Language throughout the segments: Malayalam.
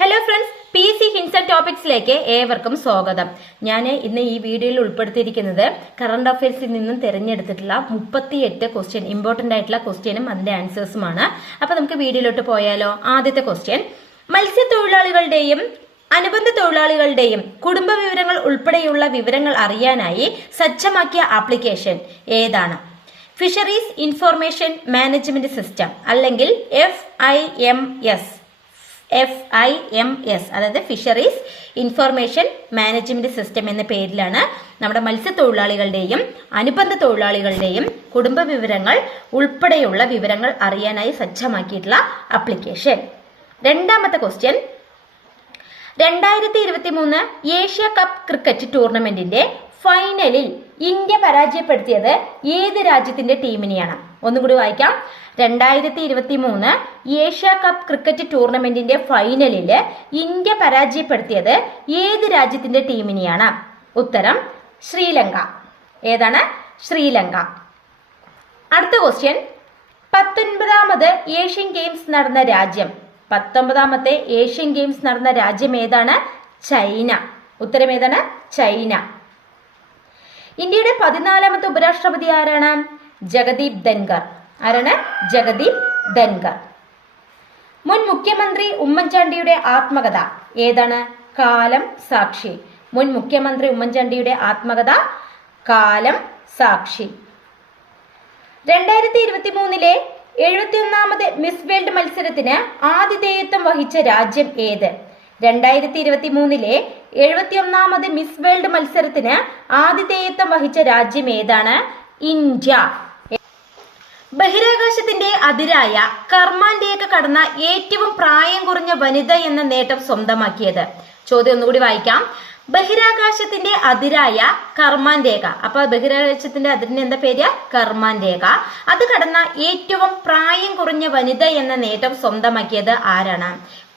Hello friends, PC hints and ടോപ്പിക്സിലേക്ക് ഏവർക്കും സ്വാഗതം. ഞാൻ ഇന്ന് ഈ വീഡിയോയിൽ ഉൾപ്പെടുത്തിയിരിക്കുന്നത് കറണ്ട് അഫയേഴ്സിൽ നിന്നും തിരഞ്ഞെടുത്തിട്ടുള്ള 38 ക്വസ്റ്റ്യൻ, ഇമ്പോർട്ടന്റ് ആയിട്ടുള്ള ക്വസ്റ്റ്യനും അതിന്റെ ആൻസേഴ്സുമാണ്. അപ്പൊ നമുക്ക് വീഡിയോയിലോട്ട് പോയാലോ. ആദ്യത്തെ ക്വസ്റ്റ്യൻ, മത്സ്യത്തൊഴിലാളികളുടെയും അനുബന്ധ തൊഴിലാളികളുടെയും കുടുംബ വിവരങ്ങൾ ഉൾപ്പെടെയുള്ള വിവരങ്ങൾ അറിയാനായി സജ്ജമാക്കിയ ആപ്ലിക്കേഷൻ ഏതാണ്? ഫിഷറീസ് ഇൻഫോർമേഷൻ മാനേജ്മെന്റ് സിസ്റ്റം അല്ലെങ്കിൽ FIMS, അതായത് ഫിഷറീസ് ഇൻഫോർമേഷൻ മാനേജ്മെന്റ് സിസ്റ്റം എന്ന പേരിലാണ് നമ്മുടെ മത്സ്യത്തൊഴിലാളികളുടെയും അനുബന്ധ തൊഴിലാളികളുടെയും കുടുംബ വിവരങ്ങൾ ഉൾപ്പെടെയുള്ള വിവരങ്ങൾ അറിയാനായി സജ്ജമാക്കിയിട്ടുള്ള ആപ്ലിക്കേഷൻ. രണ്ടാമത്തെ ക്വസ്റ്റ്യൻ, 2023 ഏഷ്യ കപ്പ് ക്രിക്കറ്റ് ടൂർണമെന്റിന്റെ ഫൈനലിൽ ഇന്ത്യ പരാജയപ്പെടുത്തിയത് ഏത് രാജ്യത്തിന്റെ ടീമിനെയാണ്? ഒന്നുകൂടി വായിക്കാം. 2023 ഏഷ്യ കപ്പ് ക്രിക്കറ്റ് ടൂർണമെന്റിന്റെ ഫൈനലിൽ ഇന്ത്യ പരാജയപ്പെടുത്തിയത് ഏത് രാജ്യത്തിന്റെ ടീമിനെയാണ്? ഉത്തരം ശ്രീലങ്ക. ഏതാണ്? ശ്രീലങ്ക. അടുത്ത ക്വസ്റ്റ്യൻ, 19ാമത് ഏഷ്യൻ ഗെയിംസ് നടന്ന രാജ്യം. 19ാമത്തെ ഏഷ്യൻ ഗെയിംസ് നടന്ന രാജ്യം ഏതാണ്? ചൈന. ഉത്തരം ഏതാണ്? ചൈന. ഇന്ത്യയുടെ 14ാമത്തെ ഉപരാഷ്ട്രപതി ആരാണ്? ജഗദീപ് ധൻഖർ. ആരാണ്? ജഗദീപ് ധൻഖർ. മുൻ മുഖ്യമന്ത്രി ഉമ്മൻചാണ്ടിയുടെ ആത്മകഥ ഏതാണ്? കാലം സാക്ഷി. മുൻ മുഖ്യമന്ത്രി ഉമ്മൻചാണ്ടിയുടെ ആത്മകഥ കാലം സാക്ഷി. 2023 71ാമത് മിസ് വേൾഡ് മത്സരത്തിന് ആതിഥേയത്വം വഹിച്ച രാജ്യം ഏത്? 2023 71ാമത് മിസ് വേൾഡ് മത്സരത്തിന് ആതിഥേയത്വം വഹിച്ച രാജ്യം ഏതാണ്? ഇന്ത്യ. ബഹിരാകാശത്തിന്റെ അതിരായ കർമാൻ രേഖ കടന്ന ഏറ്റവും പ്രായം കുറഞ്ഞ വനിത എന്ന നേട്ടം സ്വന്തമാക്കിയത്? ചോദ്യം ഒന്നുകൂടി വായിക്കാം. ബഹിരാകാശത്തിന്റെ അതിരായ കർമാൻ രേഖ, അപ്പൊ ബഹിരാകാശത്തിന്റെ അതിരിന് എന്താ പേര്? കർമാൻ രേഖ. അത് കടന്ന ഏറ്റവും പ്രായം കുറഞ്ഞ വനിത എന്ന നേട്ടം സ്വന്തമാക്കിയത് ആരാണ്?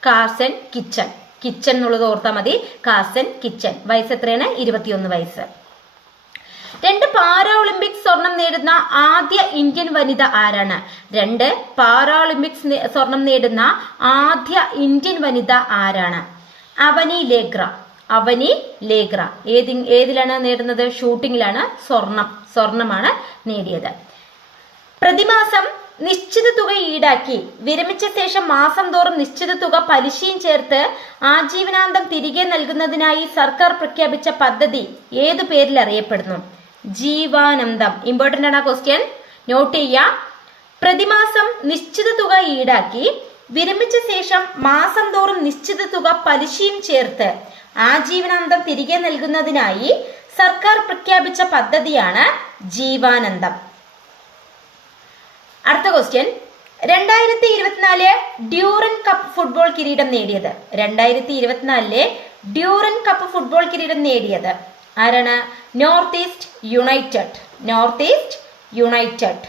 കാർസൻ കിച്ചൻ. കിച്ചൻ എന്നുള്ളത് ഓർത്താൽ മതി. കാർസൻ കിച്ചൻ. വയസ്സ് എത്രയാണ്? 21 വയസ്സ്. 2 പാരാഒളിമ്പിക്സ് സ്വർണം നേടുന്ന ആദ്യ ഇന്ത്യൻ വനിത ആരാണ്? 2 പാരാഒളിമ്പിക്സ് സ്വർണം നേടുന്ന ആദ്യ ഇന്ത്യൻ വനിത ആരാണ്? അവനി ലേഖ്ര. അവനി ലേഖ്ര. ഏതിലാണ് നേടുന്നത്? ഷൂട്ടിങ്ങിലാണ്. സ്വർണമാണ് നേടിയത്. പ്രതിമാസം നിശ്ചിത തുക ഈടാക്കി വിരമിച്ച ശേഷം മാസം തോറും നിശ്ചിത തുക പലിശയും ചേർത്ത് ആജീവനാന്തം തിരികെ നൽകുന്നതിനായി സർക്കാർ പ്രഖ്യാപിച്ച പദ്ധതി ഏതു പേരിൽ അറിയപ്പെടുന്നു? ജീവാനന്ദം. ഇമ്പോർട്ടന്റ് ആണ് ക്വസ്റ്റ്യൻ, നോട്ട് ചെയ്യാം. പ്രതിമാസം നിശ്ചിത തുക ഈടാക്കി വിരമിച്ച ശേഷം മാസം തോറും നിശ്ചിത തുക പലിശയും ചേർത്ത് ആജീവനാന്തം തിരികെ നൽകുന്നതിനായി സർക്കാർ പ്രഖ്യാപിച്ച പദ്ധതിയാണ് ജീവാനന്ദം. അടുത്ത ക്വസ്റ്റ്യൻ, 2024 ഡ്യൂറൻ കപ്പ് ഫുട്ബോൾ കിരീടം നേടിയത്? 2024 ഡ്യൂറൻ കപ്പ് ഫുട്ബോൾ കിരീടം നേടിയത് ആരാണ്? North east United. North east United.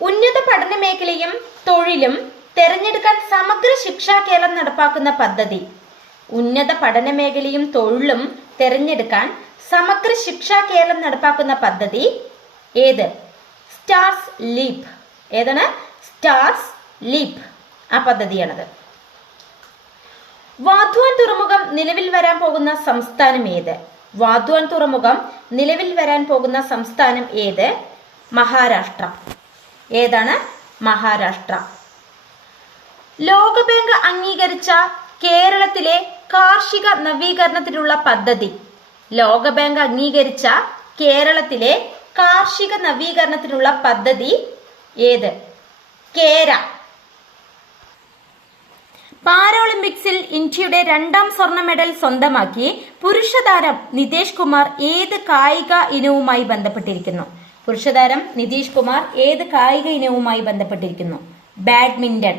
ഉന്നത പഠന മേഖലയും തൊഴിലും തെരഞ്ഞെടുക്കാൻ സമഗ്ര ശിക്ഷാ കേരളം നടപ്പാക്കുന്ന പദ്ധതി? ഉന്നത പഠന മേഖലയും തൊഴിലും തെരഞ്ഞെടുക്കാൻ സമഗ്ര ശിക്ഷാ കേരളം നടപ്പാക്കുന്ന പദ്ധതി ഏത്? Stars leap. ഏതാണ്? Stars leap. ആ പദ്ധതിയാണത്. വാധ്വാൻ തുറമുഖം നിലവിൽ വരാൻ പോകുന്ന സംസ്ഥാനം ഏത്? വാധ്വാൻ തുറമുഖം നിലവിൽ വരാൻ പോകുന്ന സംസ്ഥാനം ഏത്? മഹാരാഷ്ട്ര. ഏതാണ്? മഹാരാഷ്ട്ര. ലോകബാങ്ക് അംഗീകരിച്ച കേരളത്തിലെ കാർഷിക നവീകരണത്തിനുള്ള പദ്ധതി? ലോകബാങ്ക് അംഗീകരിച്ച കേരളത്തിലെ കാർഷിക നവീകരണത്തിനുള്ള പദ്ധതി ഏത്? കേര. പാരാഒളിമ്പിക്സിൽ ഇന്ത്യയുടെ 2ാം സ്വർണ്ണ മെഡൽ സ്വന്തമാക്കി പുരുഷ താരം നിതേഷ് കുമാർ ഏത് കായിക ഇനവുമായി ബന്ധപ്പെട്ടിരിക്കുന്നു? പുരുഷതാരം നിതീഷ് കുമാർ ഏത് കായിക ഇനവുമായി ബന്ധപ്പെട്ടിരിക്കുന്നു? ബാഡ്മിന്റൺ.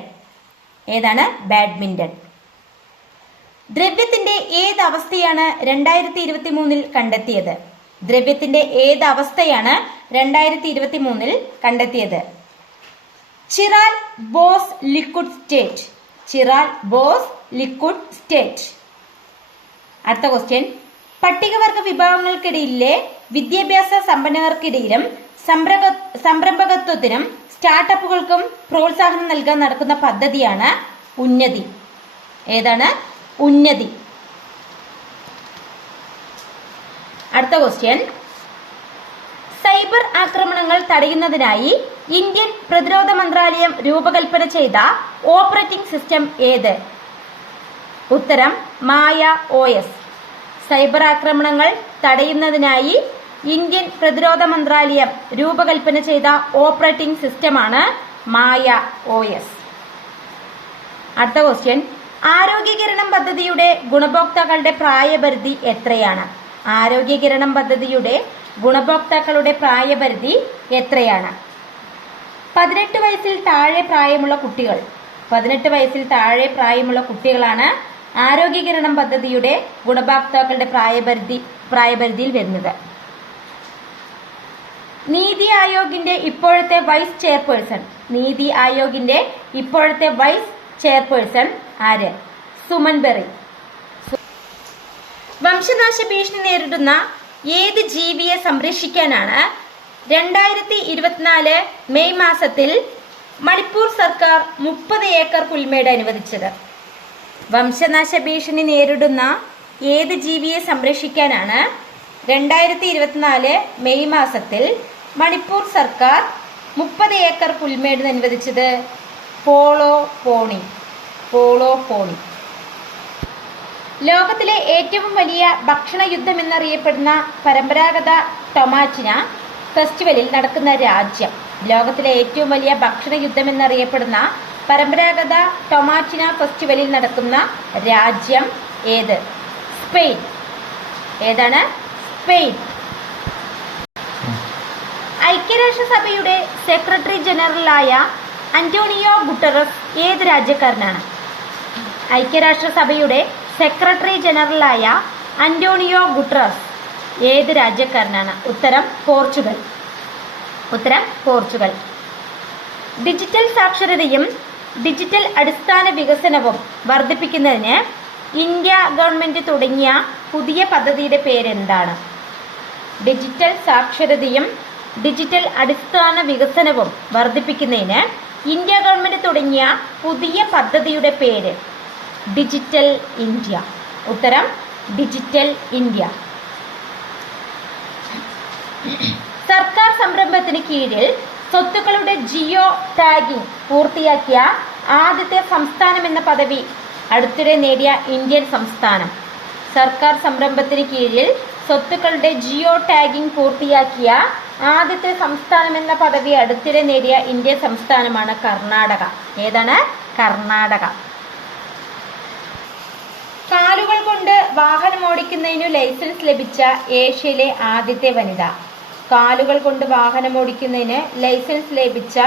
ഏതാണ്? ബാഡ്മിന്റൺ. ദ്രവ്യത്തിന്റെ ഏത് അവസ്ഥയാണ് 2023 കണ്ടെത്തിയത്? ദ്രവ്യത്തിന്റെ ഏത് അവസ്ഥയാണ് 2023 കണ്ടെത്തിയത്? ചിറാൽ boss liquid state. ചിറാൽ boss liquid state. അടുത്ത ക്വസ്റ്റ്യൻ, പട്ടികവർഗ വിഭാഗങ്ങൾക്കിടയിലെ വിദ്യാഭ്യാസ സമ്പന്നർക്കിടയിലും സംരംഭകത്വത്തിനും സ്റ്റാർട്ടപ്പുകൾക്കും പ്രോത്സാഹനം നൽകാൻ നടക്കുന്ന പദ്ധതിയാണ് ഉന്നതി. ഏതാണ്? ഉന്നതി. അടുത്ത ക്വസ്റ്റ്യൻ, സൈബർ ആക്രമണങ്ങൾ തടയുന്നതിനായി ഇന്ത്യൻ പ്രതിരോധ മന്ത്രാലയം രൂപകൽപ്പന ചെയ്ത ഓപ്പറേറ്റിംഗ് സിസ്റ്റം ഏത്? ഉത്തരം മായ OS. സൈബർ ആക്രമണങ്ങൾ തടയുന്നതിനായി ഇന്ത്യൻ പ്രതിരോധ മന്ത്രാലയം രൂപകൽപ്പന ചെയ്ത ഓപ്പറേറ്റിംഗ് സിസ്റ്റമാണ് മായ OS. അടുത്ത ക്വസ്റ്റ്യൻ, ആരോഗ്യകിരണം പദ്ധതിയുടെ ഗുണഭോക്താക്കളുടെ പ്രായപരിധി എത്രയാണ്? ആരോഗ്യകിരണം പദ്ധതിയുടെ ഗുണഭോക്താക്കളുടെ പ്രായപരിധി എത്രയാണ്? 18 വയസ്സിൽ താഴെ പ്രായമുള്ള കുട്ടികൾ. 18 വയസ്സിൽ താഴെ പ്രായമുള്ള കുട്ടികളാണ് ആരോഗ്യകിരണം പദ്ധതിയുടെ ഗുണഭോക്താക്കളുടെ പ്രായപരിധിയിൽ വരുന്നത്. നീതി ആയോഗിന്റെ ഇപ്പോഴത്തെ വൈസ് ചെയർപേഴ്സൺ. നീതി ആയോഗിന്റെ ഇപ്പോഴത്തെ വൈസ് ചെയർപേഴ്സൺ ആര്? സുമൻ ബെറി. വംശനാശ ഭീഷണി നേരിടുന്ന ഏത് ജീവിയെ സംരക്ഷിക്കാനാണ് 2024 മെയ് മാസത്തിൽ മണിപ്പൂർ സർക്കാർ 30 ഏക്കർ പുൽമേട് അനുവദിച്ചത്? വംശനാശ ഭീഷണി നേരിടുന്ന ഏത് ജീവിയെ സംരക്ഷിക്കാനാണ് 2024 മെയ് മാസത്തിൽ മണിപ്പൂർ സർക്കാർ 30 ഏക്കർ പുൽമേട് അനുവദിച്ചത്? പോളോ പോണി. പോളോ പോണി. ലോകത്തിലെ ഏറ്റവും വലിയ ഭക്ഷണ യുദ്ധം എന്നറിയപ്പെടുന്ന പരമ്പരാഗത ടൊമാറ്റിന ഫെസ്റ്റിവലിൽ നടക്കുന്ന രാജ്യം. ലോകത്തിലെ ഏറ്റവും വലിയ ഭക്ഷണ യുദ്ധം എന്നറിയപ്പെടുന്ന പരമ്പരാഗത ടൊമാറ്റിന ഫെസ്റ്റിവലിൽ നടക്കുന്ന രാജ്യം ഏത്? സ്പെയിൻ. ഏതാണ്? സ്പെയിൻ. ഐക്യരാഷ്ട്രസഭയുടെ സെക്രട്ടറി ജനറലായ അന്റോണിയോ ഗുട്ടറസ് ഏത് രാജ്യക്കാരനാണ്? ഐക്യരാഷ്ട്രസഭയുടെ സെക്രട്ടറി ജനറലായ അന്റോണിയോ ഗുട്ടറസ് ഏത് രാജ്യക്കാരനാണ്? ഉത്തരം പോർച്ചുഗൽ. ഉത്തരം പോർച്ചുഗൽ. ഡിജിറ്റൽ സാക്ഷരതയും ഡിജിറ്റൽ അടിസ്ഥാന വികസനവും വർദ്ധിപ്പിക്കുന്നതിന് ഇന്ത്യ ഗവൺമെന്റ് തുടങ്ങിയ പുതിയ പദ്ധതിയുടെ പേരെന്താണ്? ഡിജിറ്റൽ സാക്ഷരതയും ഡിജിറ്റൽ അടിസ്ഥാന വികസനവും വർദ്ധിപ്പിക്കുന്നതിന് ഇന്ത്യ ഗവൺമെന്റ് തുടങ്ങിയ പുതിയ പദ്ധതിയുടെ പേര് ഡിജിറ്റൽ ഇന്ത്യ. ഉത്തരം ഡിജിറ്റൽ ഇന്ത്യ. സർക്കാർ സംരംഭത്തിന് കീഴിൽ സ്വത്തുക്കളുടെ ജിയോ ടാഗിംഗ് പൂർത്തിയാക്കിയ ആദ്യത്തെ സംസ്ഥാനം എന്ന പദവി അടുത്തിടെ നേടിയ ഇന്ത്യൻ സംസ്ഥാനം. സർക്കാർ സംരംഭത്തിന് കീഴിൽ സ്വത്തുക്കളുടെ ജിയോ ടാഗിംഗ് പൂർത്തിയാക്കിയ ആദ്യത്തെ സംസ്ഥാനം എന്ന പദവി അടുത്തിടെ നേടിയ ഇന്ത്യൻ സംസ്ഥാനമാണ് കർണാടക. ഏതാണ്? കർണാടക. കാലുകൾ കൊണ്ട് വാഹനമോടിക്കുന്നതിനു ലൈസൻസ് ലഭിച്ച ഏഷ്യയിലെ ആദ്യത്തെ വനിത. കാലുകൾ കൊണ്ട് വാഹനമോടിക്കുന്നതിന് ലൈസൻസ് ലഭിച്ച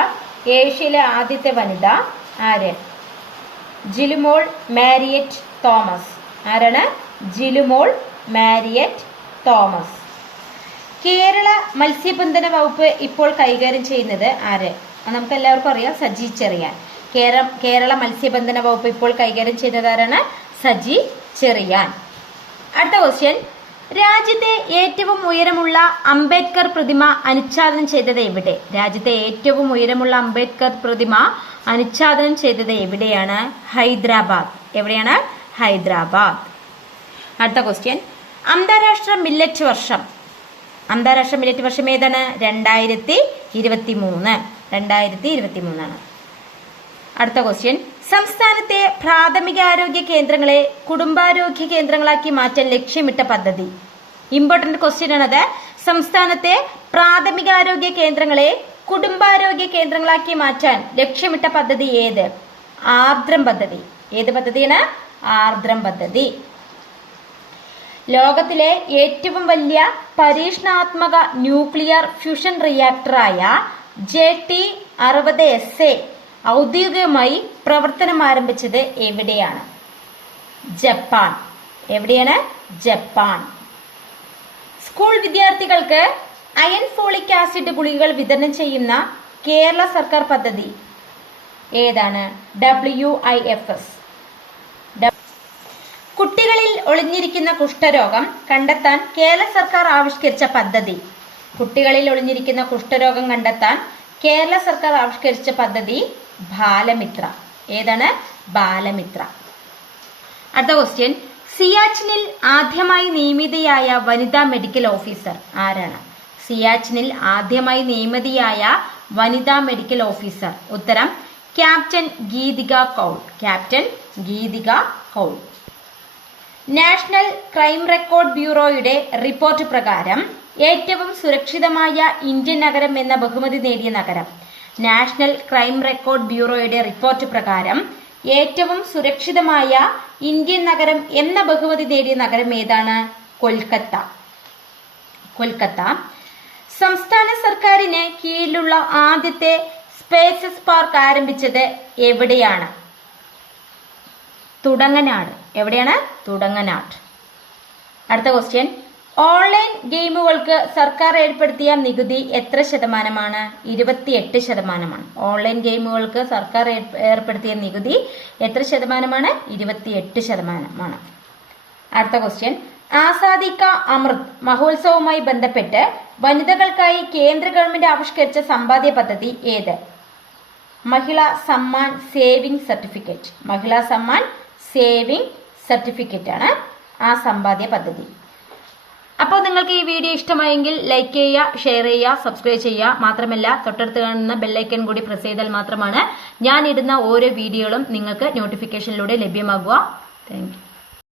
ഏഷ്യയിലെ ആദ്യത്തെ വനിത ആര്? Jilumol Marriott Thomas. ആരാണ്? Jilumol Marriott Thomas. കേരള മത്സ്യബന്ധന വകുപ്പ് ഇപ്പോൾ കൈകാര്യം ചെയ്യുന്നത് ആര്? നമുക്ക് എല്ലാവർക്കും അറിയാം, സജി ചെറിയാൻ. കേരള മത്സ്യബന്ധന വകുപ്പ് ഇപ്പോൾ കൈകാര്യം ചെയ്യുന്നത് ആരാണ്? സജി ചെറിയാൻ. അടുത്ത ക്വസ്റ്റ്യൻ, രാജ്യത്തെ ഏറ്റവും ഉയരമുള്ള അംബേദ്കർ പ്രതിമ അനുച്ഛാദനം ചെയ്തത് എവിടെ? രാജ്യത്തെ ഏറ്റവും ഉയരമുള്ള അംബേദ്കർ പ്രതിമ അനുച്ഛാദനം ചെയ്തത് എവിടെയാണ്? ഹൈദരാബാദ്. എവിടെയാണ്? ഹൈദരാബാദ്. അടുത്ത ക്വസ്റ്റ്യൻ, അന്താരാഷ്ട്ര മില്ലറ്റ് വർഷം. അന്താരാഷ്ട്ര മില്ലറ്റ് വർഷം ഏതാണ്? 2023. 2023 ആണ്. അടുത്ത ക്വസ്റ്റ്യൻ, സംസ്ഥാനത്തെ പ്രാഥമികാരോഗ്യ കേന്ദ്രങ്ങളെ കുടുംബാരോഗ്യ കേന്ദ്രങ്ങളാക്കി മാറ്റാൻ ലക്ഷ്യമിട്ട പദ്ധതി. ഇമ്പോർട്ടന്റ് ക്വസ്റ്റ്യൻ ആണത്. സംസ്ഥാനത്തെ പ്രാഥമികാരോഗ്യ കേന്ദ്രങ്ങളെ കുടുംബാരോഗ്യ കേന്ദ്രങ്ങളാക്കി മാറ്റാൻ ലക്ഷ്യമിട്ട പദ്ധതി ഏത്? ആർദ്രം പദ്ധതി. ഏത് പദ്ധതിയാണ്? ആർദ്രം പദ്ധതി. ലോകത്തിലെ ഏറ്റവും വലിയ പരീക്ഷണാത്മക ന്യൂക്ലിയർ ഫ്യൂഷൻ റിയാക്ടറായ JT-60SA ഔദ്യോഗികമായി പ്രവർത്തനം ആരംഭിച്ചത് എവിടെയാണ്? ജപ്പാൻ. എവിടെയാണ്? ജപ്പാൻ. സ്കൂൾ വിദ്യാർത്ഥികൾക്ക് അയൺ ഫോളിക് ആസിഡ് ഗുളികകൾ വിതരണം ചെയ്യുന്ന കേരള സർക്കാർ പദ്ധതി ഏതാണ്? WIFS. കുട്ടികളിൽ ഒളിഞ്ഞിരിക്കുന്ന കുഷ്ഠരോഗം കണ്ടെത്താൻ കേരള സർക്കാർ ആവിഷ്കരിച്ച പദ്ധതി. കുട്ടികളിൽ ഒളിഞ്ഞിരിക്കുന്ന കുഷ്ഠരോഗം കണ്ടെത്താൻ കേരള സർക്കാർ ആവിഷ്കരിച്ച പദ്ധതി ബാലമിത്ര. ഏതാണ്? ബാലമിത്ര. അടുത്ത ക്വസ്റ്റ്യൻ, സിയാച്ചിനിൽ ആദ്യമായി നിയമിതയായ വനിതാ മെഡിക്കൽ ഓഫീസർ ആരാണ്? സിയാച്ചിനിൽ ആദ്യമായി നിയമിതയായ വനിതാ മെഡിക്കൽ ഓഫീസർ. ഉത്തരം captain Geetika Kaul. Captain Geetika Kaul. National crime record ബ്യൂറോയുടെ റിപ്പോർട്ട് പ്രകാരം ഏറ്റവും സുരക്ഷിതമായ ഇന്ത്യൻ നഗരം എന്ന ബഹുമതി നേടിയ നഗരം. നാഷണൽ ക്രൈം റെക്കോർഡ് ബ്യൂറോയുടെ റിപ്പോർട്ട് പ്രകാരം ഏറ്റവും സുരക്ഷിതമായ ഇന്ത്യൻ നഗരം എന്ന ബഹുമതി നേടിയ നഗരം ഏതാണ്? കൊൽക്കത്ത. കൊൽക്കത്ത. സംസ്ഥാന സർക്കാരിന് കീഴിലുള്ള ആദ്യത്തെ സ്പേസസ് പാർക്ക് ആരംഭിച്ചത് എവിടെയാണ്? തുടങ്ങനാട്. എവിടെയാണ്? തുടങ്ങനാട്. അടുത്ത ക്വസ്റ്റ്യൻ, ഓൺലൈൻ ഗെയിമുകൾക്ക് സർക്കാർ ഏർപ്പെടുത്തിയ നികുതി എത്ര ശതമാനമാണ്? 28%. ഓൺലൈൻ ഗെയിമുകൾക്ക് സർക്കാർ ഏർപ്പെടുത്തിയ നികുതി എത്ര ശതമാനമാണ്? 28%. അടുത്ത ക്വസ്റ്റ്യൻ, ആസാദി കാ അമൃത് മഹോത്സവവുമായി ബന്ധപ്പെട്ട് വനിതകൾക്കായി കേന്ദ്ര ഗവൺമെന്റ് ആവിഷ്കരിച്ച സമ്പാദ്യ പദ്ധതി ഏത്? മഹിളാ സമ്മാൻ സേവിംഗ് സർട്ടിഫിക്കറ്റ്. മഹിളാ സമ്മാൻ സേവിംഗ് സർട്ടിഫിക്കറ്റ് ആണ് ആ സമ്പാദ്യ പദ്ധതി. അപ്പോൾ നിങ്ങൾക്ക് ഈ വീഡിയോ ഇഷ്ടമായെങ്കിൽ ലൈക്ക് ചെയ്യുക, ഷെയർ ചെയ്യുക, സബ്സ്ക്രൈബ് ചെയ്യുക. മാത്രമല്ല തൊട്ടടുത്ത് കാണുന്ന ബെല്ലൈക്കൺ കൂടി പ്രസ് ചെയ്താൽ മാത്രമാണ് ഞാൻ ഇടുന്ന ഓരോ വീഡിയോകളും നിങ്ങൾക്ക് നോട്ടിഫിക്കേഷനിലൂടെ ലഭ്യമാകുക. Thank you.